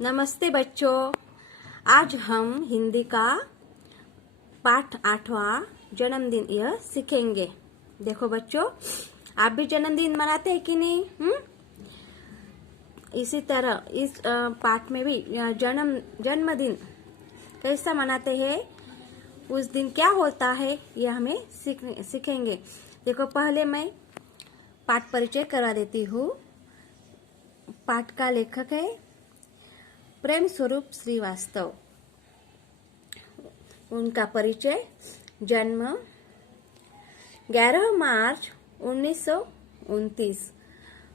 नमस्ते बच्चों। आज हम हिंदी का पाठ 8वां जन्मदिन यह सीखेंगे। देखो बच्चों, आप भी जन्मदिन मनाते हैं कि नहीं? इसी तरह इस पाठ में भी जन्मदिन कैसा मनाते हैं, उस दिन क्या होता है, यह हमें सीखेंगे। देखो, पहले मैं पाठ परिचय करा देती हूँ। पाठ का लेखक है प्रेम स्वरूप श्रीवास्तव। उनका परिचय: जन्म 11 मार्च 1929,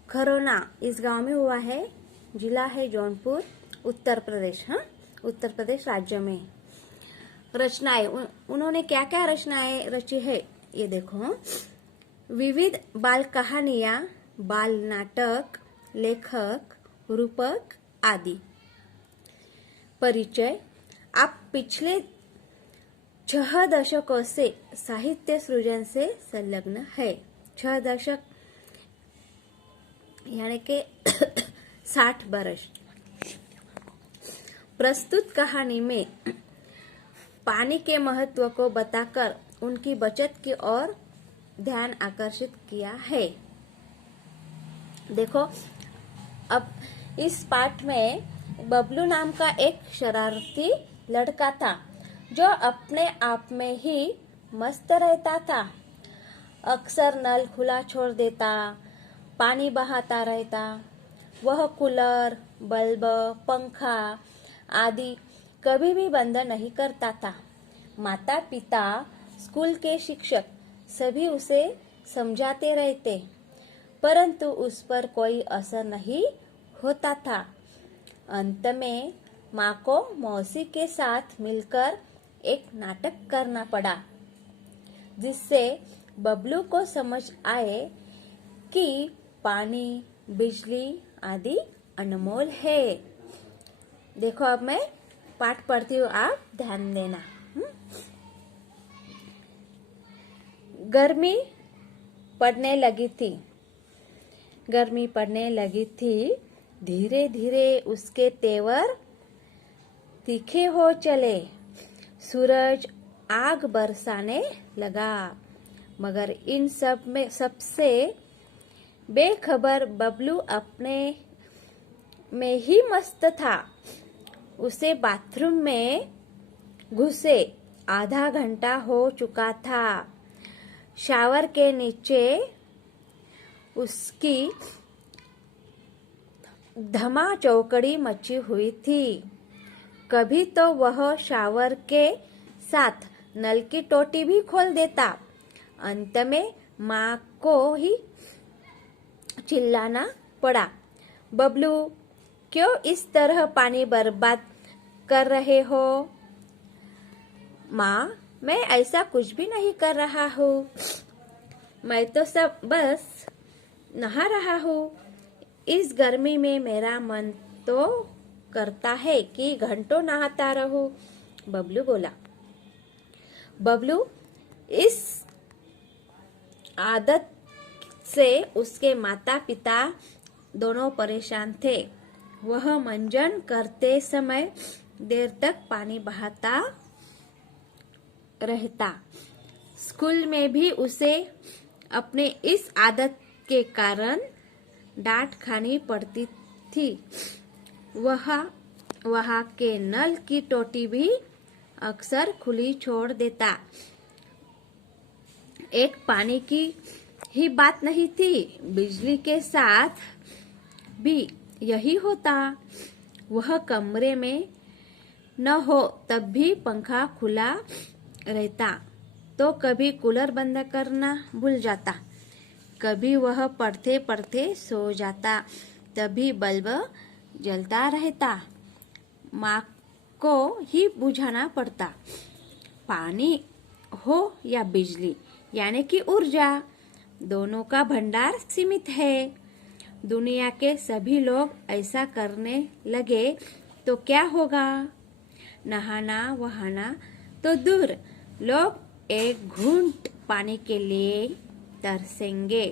खरोना इस गांव में हुआ है। जिला है जौनपुर, उत्तर प्रदेश। उत्तर प्रदेश राज्य में। रचनाएं, उन्होंने क्या क्या रचनाएं रची है ये देखो। विविध बाल कहानियां, बाल नाटक, लेखक, रूपक आदि। परिचय: आप पिछले 6 दशकों से साहित्य सृजन से संलग्न है। 6 दशक यानी के 60 वर्ष। प्रस्तुत कहानी में पानी के महत्व को बताकर उनकी बचत की ओर ध्यान आकर्षित किया है। देखो, अब इस पाठ में बबलू नाम का एक शरारती लड़का था जो अपने आप में ही मस्त रहता था। अक्सर नल खुला छोड़ देता, पानी बहाता रहता। वह कूलर, बल्ब, पंखा आदि कभी भी बंद नहीं करता था। माता पिता, स्कूल के शिक्षक सभी उसे समझाते रहते, परंतु उस पर कोई असर नहीं होता था। अंत में माँ को मौसी के साथ मिलकर एक नाटक करना पड़ा, जिससे बबलू को समझ आए कि पानी, बिजली आदि अनमोल है। देखो, अब मैं पाठ पढ़ती हूँ, आप ध्यान देना। गर्मी पड़ने लगी थी। गर्मी पड़ने लगी थी। धीरे धीरे उसके तेवर तीखे हो चले। सूरज आग बरसाने लगा, मगर इन सब में सबसे बेखबर बबलू अपने में ही मस्त था। उसे बाथरूम में घुसे आधा घंटा हो चुका था। शावर के नीचे उसकी धमा चौकड़ी मची हुई थी। कभी तो वह शावर के साथ नल की टोटी भी खोल देता। अंत में माँ को ही चिल्लाना पड़ा, बबलू, क्यों इस तरह पानी बर्बाद कर रहे हो? माँ, मैं ऐसा कुछ भी नहीं कर रहा हूँ। मैं तो सब बस नहा रहा हूँ। इस गर्मी में मेरा मन तो करता है कि घंटों नहाता रहूं, बबलू बोला। बबलू इस आदत से उसके माता पिता दोनों परेशान थे। वह मंजन करते समय देर तक पानी बहाता रहता। स्कूल में भी उसे अपने इस आदत के कारण डांट खानी पड़ती थी। वहाँ के नल की टोटी भी अक्सर खुली छोड़ देता। एक पानी की ही बात नहीं थी, बिजली के साथ भी यही होता। वह कमरे में न हो तब भी पंखा खुला रहता, तो कभी कूलर बंद करना भूल जाता। कभी वह पढ़ते पढ़ते सो जाता, तभी बल्ब जलता रहता। माँ को ही बुझाना पड़ता। पानी हो या बिजली यानी कि ऊर्जा, दोनों का भंडार सीमित है। दुनिया के सभी लोग ऐसा करने लगे तो क्या होगा? नहाना वहाना तो दूर, लोग एक घूंट पानी के लिए तरसेंगे।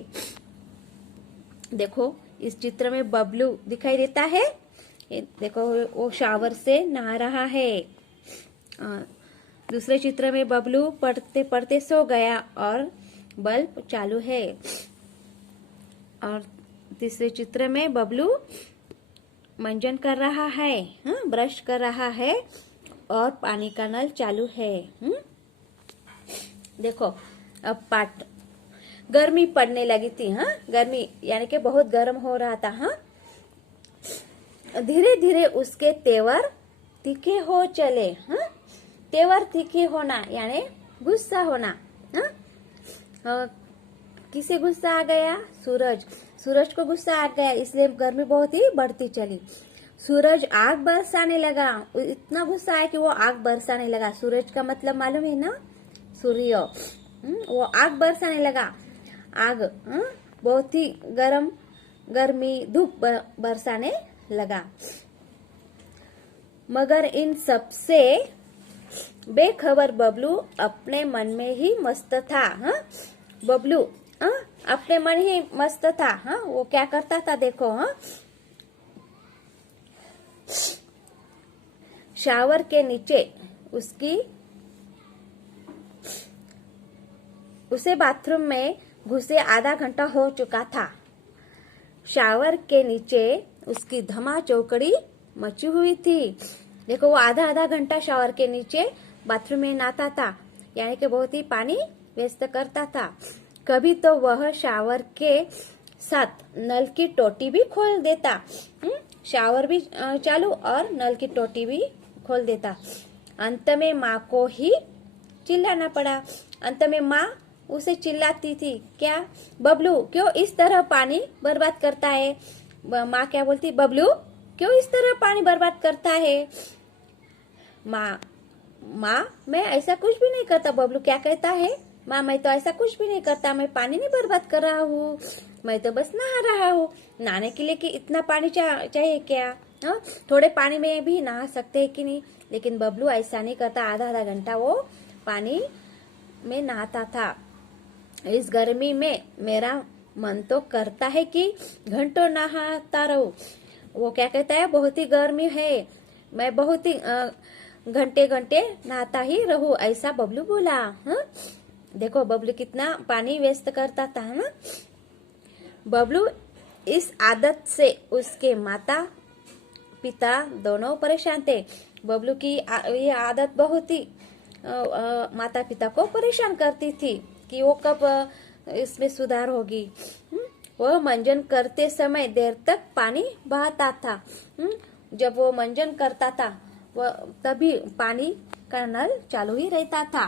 देखो, इस चित्र में बबलू दिखाई देता है। देखो वो शावर से नहा रहा है। दूसरे चित्र में बबलू पढ़ते पढ़ते सो गया और बल्ब चालू है। और तीसरे चित्र में बबलू मंजन कर रहा है, ब्रश कर रहा है और पानी का नल चालू है। देखो अब पाठ, गर्मी पड़ने लगी थी। गर्मी यानी कि बहुत गर्म हो रहा था। धीरे धीरे उसके तेवर तीखे हो चले। तेवर तीखे होना यानी गुस्सा होना। किसे गुस्सा आ गया? सूरज को गुस्सा आ गया, इसलिए गर्मी बहुत ही बढ़ती चली। सूरज आग बरसाने लगा। इतना गुस्सा है कि वो आग बरसाने लगा। सूरज का मतलब मालूम है ना? सूर्य। वो आग बरसाने लगा। आग बहुत ही गर्मी धूप बरसाने लगा। मगर इन सब से बेखबर बबलू अपने मन में ही मस्त था। बबलू अपने मन ही मस्त था। वो क्या करता था देखो। शावर के नीचे उसे बाथरूम में घुसे आधा घंटा हो चुका था। शावर के नीचे उसकी धमा चौकड़ी मची हुई थी। देखो वो आधा घंटा शावर के नीचे बाथरूम में नहाता था, यानी कि बहुत ही पानी वेस्ट करता था। कभी तो वह शावर के साथ नल की टोटी भी खोल देता। शावर भी चालू और नल की टोटी भी खोल देता। अंत में माँ को ही चिल्लाना पड़ा। अंत में माँ उसे चिल्लाती थी, क्या बबलू क्यों इस तरह पानी बर्बाद करता है? माँ क्या बोलती? बबलू क्यों इस तरह पानी बर्बाद करता है? माँ मैं ऐसा कुछ भी नहीं करता। बबलू क्या कहता है? माँ मैं तो ऐसा कुछ भी नहीं करता, मैं पानी नहीं बर्बाद कर रहा हूँ, मैं तो बस नहा रहा हूँ। नहाने के लिए कि इतना पानी चाहिए क्या? थोड़े पानी में भी नहा सकते हैं कि नहीं? लेकिन बबलू ऐसा नहीं करता। आधा घंटा वो पानी में नहाता था। इस गर्मी में मेरा मन तो करता है कि घंटों नहाता रहूं। वो क्या कहता है? बहुत ही गर्मी है, मैं बहुत ही घंटे नहाता ही रहूं, ऐसा बबलू बोला। देखो बबलू कितना पानी वेस्ट करता था ना। बबलू इस आदत से उसके माता पिता दोनों परेशान थे। बबलू की ये आदत बहुत ही माता पिता को परेशान करती थी कि वो कब इसमें सुधार होगी। वह मंजन करते समय देर तक पानी बहाता था। जब वो मंजन करता था वह तभी पानी का नल चालू ही रहता था।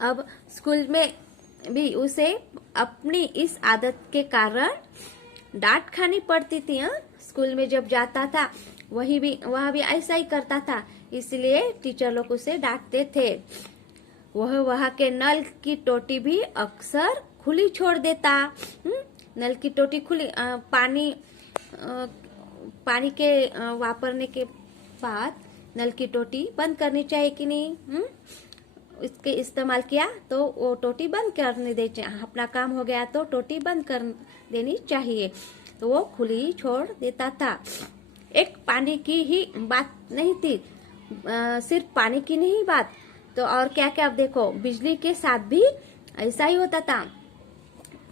अब स्कूल में भी उसे अपनी इस आदत के कारण डांट खानी पड़ती थी। स्कूल में जब जाता था वहाँ भी ऐसा ही करता था, इसलिए टीचर लोग उसे डांटते थे। वह वहाँ के नल की टोटी भी अक्सर खुली छोड़ देता। नल की टोटी खुली, पानी के वापरने के बाद नल की टोटी बंद करनी चाहिए कि नहीं? इसके इस्तेमाल किया तो वो टोटी बंद करने दे, अपना काम हो गया तो टोटी बंद कर देनी चाहिए, तो वो खुली ही छोड़ देता था। एक पानी की ही बात नहीं थी, सिर्फ पानी की नहीं बात तो और क्या क्या। देखो बिजली के साथ भी ऐसा ही होता था।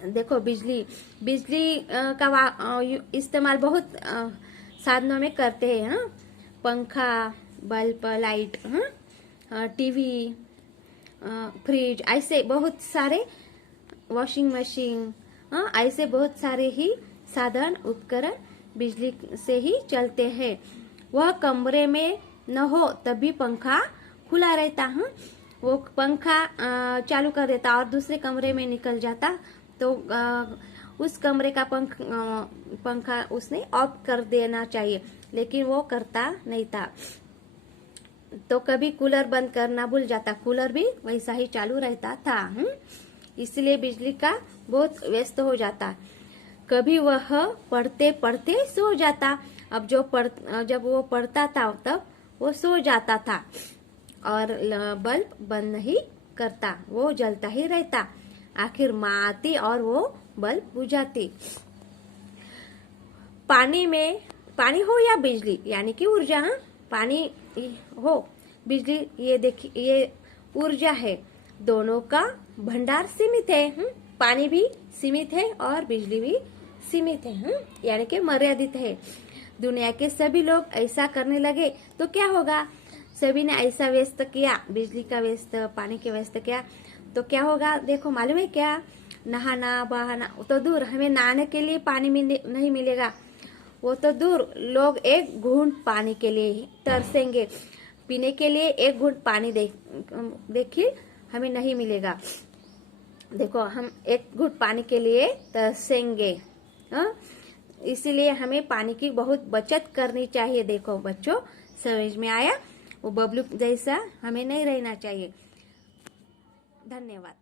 देखो बिजली का इस्तेमाल बहुत साधनों में करते हैं। पंखा, बल्ब, लाइट, टीवी, फ्रिज, ऐसे बहुत सारे, वॉशिंग मशीन, ऐसे बहुत सारे ही साधन उपकरण बिजली से ही चलते हैं। वह कमरे में न हो तभी पंखा खुला रहता। वो पंखा चालू कर देता और दूसरे कमरे में निकल जाता तो उस कमरे का पंखा उसने ऑफ कर देना चाहिए, लेकिन वो करता नहीं था। तो कभी कूलर बंद करना भूल जाता, कूलर भी वैसा ही चालू रहता था। इसलिए बिजली का बहुत व्यस्त हो जाता। कभी वह पढ़ते पढ़ते सो जाता। अब जब वो पढ़ता था तब वो सो जाता था और बल्ब बंद नहीं करता, वो जलता ही रहता। आखिर माँ आती और वो बल्ब बुझाती। पानी में पानी हो या बिजली, यानी कि ऊर्जा, हाँ, पानी हो बिजली, ये देखिए ये ऊर्जा है, दोनों का भंडार सीमित है। पानी भी सीमित है और बिजली भी सीमित है, यानी कि मर्यादित है। दुनिया के सभी लोग ऐसा करने लगे तो क्या होगा? सभी ने ऐसा व्यस्त किया, बिजली का व्यस्त, पानी के व्यस्त किया, तो क्या होगा? देखो मालूम है क्या? नहाना बहाना तो दूर, हमें नहाने के लिए पानी नहीं मिलेगा, वो तो दूर। लोग एक घूंट पानी के लिए तरसेंगे, पीने के लिए एक घूंट पानी देखिए हमें नहीं मिलेगा। देखो हम एक घूंट पानी के लिए तरसेंगे, इसीलिए हमें पानी की बहुत बचत करनी चाहिए। देखो बच्चों, समझ में आया? वो बबलू जैसा हमें नहीं रहना चाहिए। धन्यवाद।